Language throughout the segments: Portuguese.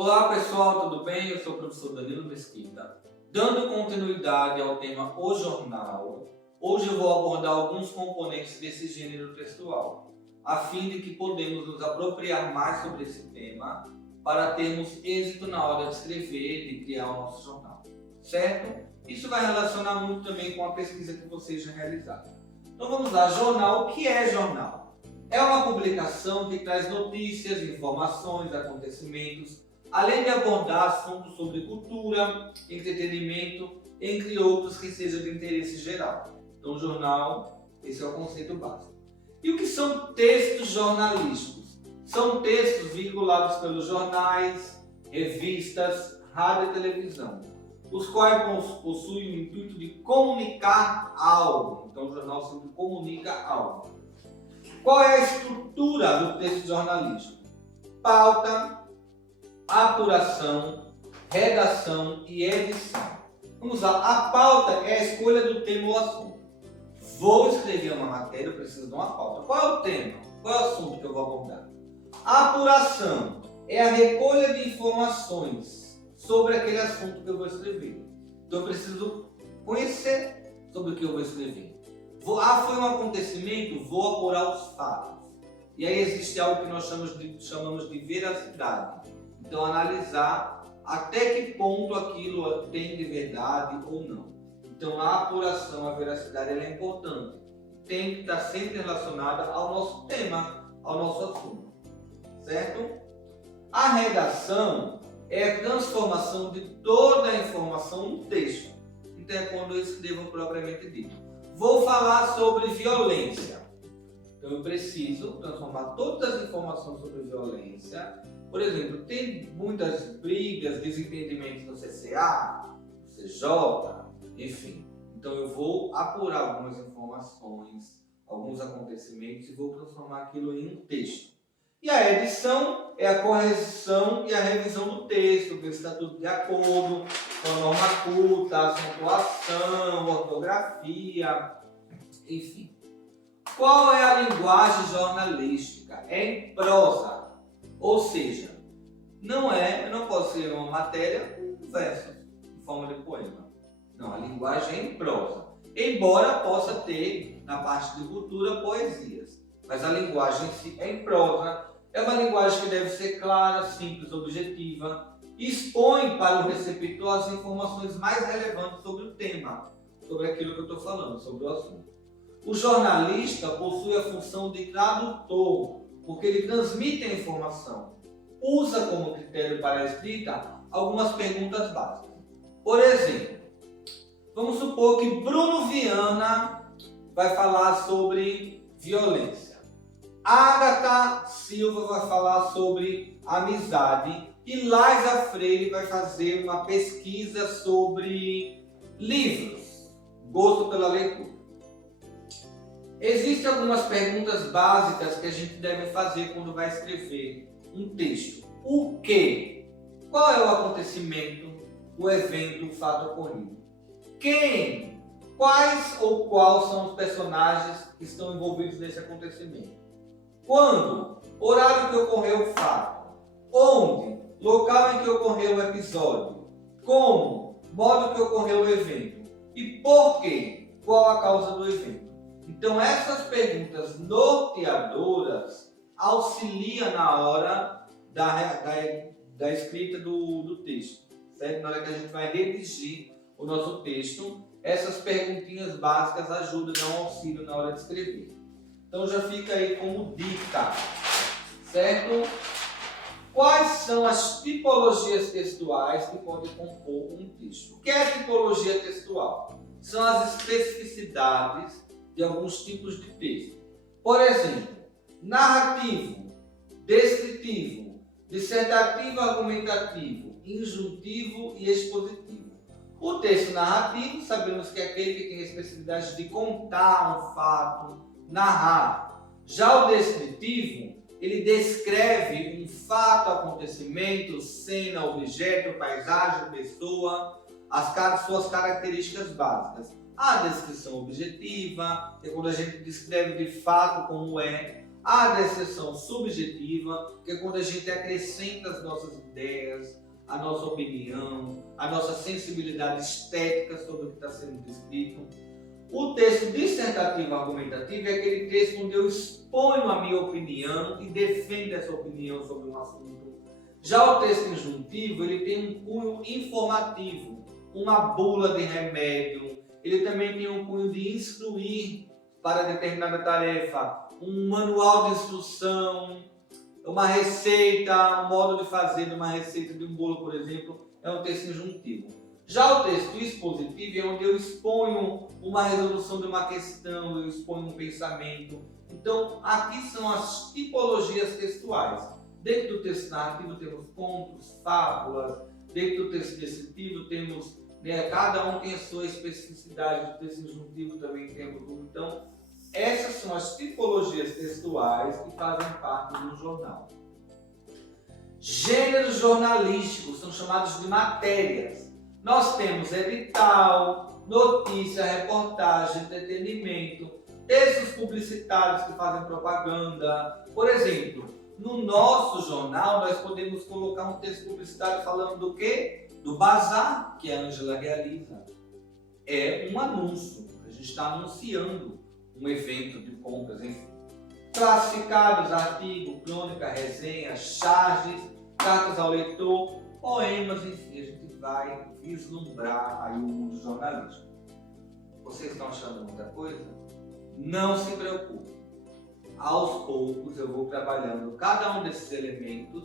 Olá pessoal, tudo bem? Eu sou o professor Danilo Mesquita. Dando continuidade ao tema O Jornal, hoje eu vou abordar alguns componentes desse gênero textual, a fim de que podemos nos apropriar mais sobre esse tema para termos êxito na hora de escrever, de criar o nosso jornal, certo? Isso vai relacionar muito também com a pesquisa que vocês já realizaram. Então vamos lá, jornal, o que é jornal? É uma publicação que traz notícias, informações, acontecimentos, além de abordar assuntos sobre cultura, entretenimento, entre outros que sejam de interesse geral. Então, jornal, esse é o conceito básico. E o que são textos jornalísticos? São textos vinculados pelos jornais, revistas, rádio e televisão, os quais possuem o intuito de comunicar algo. Então, o jornal sempre comunica algo. Qual é a estrutura do texto jornalístico? Pauta, apuração, redação e edição. Vamos lá, a pauta é a escolha do tema ou assunto. Vou escrever uma matéria, eu preciso de uma pauta. Qual é o tema? Qual é o assunto que eu vou abordar? A apuração é a recolha de informações sobre aquele assunto que eu vou escrever. Então eu preciso conhecer sobre o que eu vou escrever. Foi um acontecimento, vou apurar os fatos. E aí existe algo que nós chamamos de veracidade. Então, analisar até que ponto aquilo tem de verdade ou não. Então, a apuração, a veracidade, ela é importante. Tem que estar sempre relacionada ao nosso tema, ao nosso assunto. Certo? A redação é a transformação de toda a informação no texto. Então, é quando eu escrevo propriamente dito. Vou falar sobre violência. Então, eu preciso transformar todas as informações sobre violência. Por exemplo, tem muitas brigas, desentendimentos no CCA, no CJ, enfim. Então eu vou apurar algumas informações, alguns acontecimentos e vou transformar aquilo em um texto. E a edição é a correção e a revisão do texto, ver se está tudo de acordo com a norma culta, acentuação, ortografia, enfim. Qual é a linguagem jornalística? É em prosa. Ou seja, eu não posso escrever uma matéria com versos, em forma de poema. Não, a linguagem é em prosa. Embora possa ter, na parte de cultura, poesias. Mas a linguagem em si é em prosa. É uma linguagem que deve ser clara, simples, objetiva. Expõe para o receptor as informações mais relevantes sobre o tema, sobre aquilo que eu estou falando, sobre o assunto. O jornalista possui a função de tradutor, porque ele transmite a informação. Usa como critério para a escrita algumas perguntas básicas. Por exemplo, vamos supor que Bruno Viana vai falar sobre violência. Agatha Silva vai falar sobre amizade. E Laisa Freire vai fazer uma pesquisa sobre livros, gosto pela leitura. Existem algumas perguntas básicas que a gente deve fazer quando vai escrever um texto. O que? Qual é o acontecimento, o evento, o fato ocorrido? Quem? Quais ou quais são os personagens que estão envolvidos nesse acontecimento? Quando? Horário que ocorreu o fato. Onde? Local em que ocorreu o episódio. Como? Modo que ocorreu o evento. E por quê? Qual a causa do evento? Então, essas perguntas norteadoras auxiliam na hora da escrita do texto, certo? Na hora que a gente vai redigir o nosso texto, essas perguntinhas básicas ajudam a dar um auxílio na hora de escrever. Então, já fica aí como dica, certo? Quais são as tipologias textuais que podem compor um texto? O que é tipologia textual? São as especificidades de alguns tipos de texto. Por exemplo, narrativo, descritivo, dissertativo, argumentativo, injuntivo e expositivo. O texto narrativo, sabemos que é aquele que tem a especificidade de contar um fato, narrar. Já o descritivo, ele descreve um fato, acontecimento, cena, objeto, paisagem, pessoa, suas características básicas. A descrição objetiva é quando a gente descreve de fato como é. A apreciação subjetiva, que é quando a gente acrescenta as nossas ideias, a nossa opinião, a nossa sensibilidade estética sobre o que está sendo descrito. O texto dissertativo argumentativo é aquele texto onde eu exponho a minha opinião e defendo essa opinião sobre um assunto. Já o texto injuntivo, ele tem um cunho informativo, uma bula de remédio, ele também tem um cunho de instruir para determinada tarefa, um manual de instrução, uma receita, um modo de fazer uma receita de um bolo, por exemplo, é um texto injuntivo. Já o texto expositivo é onde eu exponho uma resolução de uma questão, eu exponho um pensamento. Então, aqui são as tipologias textuais. Dentro do texto narrativo temos contos, fábulas. Dentro do texto descritivo temos, cada um tem a sua especificidade. Do texto injuntivo também temos. Então, essas são as tipologias textuais que fazem parte do jornal. Gêneros jornalísticos são chamados de matérias. Nós temos edital, notícia, reportagem, entretenimento, textos publicitários que fazem propaganda. Por exemplo, no nosso jornal nós podemos colocar um texto publicitário falando do quê? Do bazar que a Ângela realiza. É um anúncio, a gente está anunciando um evento de compras, enfim. Classificados, artigo, crônica, resenha, charges, cartas ao leitor, poemas, enfim, a gente vai vislumbrar aí o mundo jornalístico. Vocês estão achando muita coisa? Não se preocupe. Aos poucos eu vou trabalhando cada um desses elementos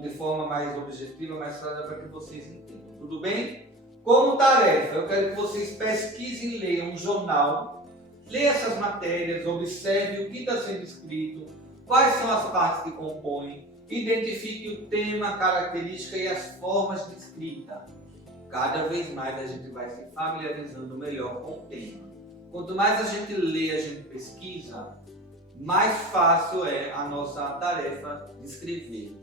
de forma mais objetiva, mais clara para que vocês entendam. Tudo bem? Como tarefa, eu quero que vocês pesquisem e leiam um jornal, leia essas matérias, observe o que está sendo escrito, quais são as partes que compõem, identifique o tema, a característica e as formas de escrita. Cada vez mais a gente vai se familiarizando melhor com o tema. Quanto mais a gente lê, a gente pesquisa, mais fácil é a nossa tarefa de escrever.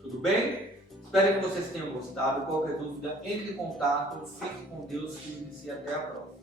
Tudo bem? Espero que vocês tenham gostado. Qualquer dúvida, entre em contato. Fique com Deus e até a próxima.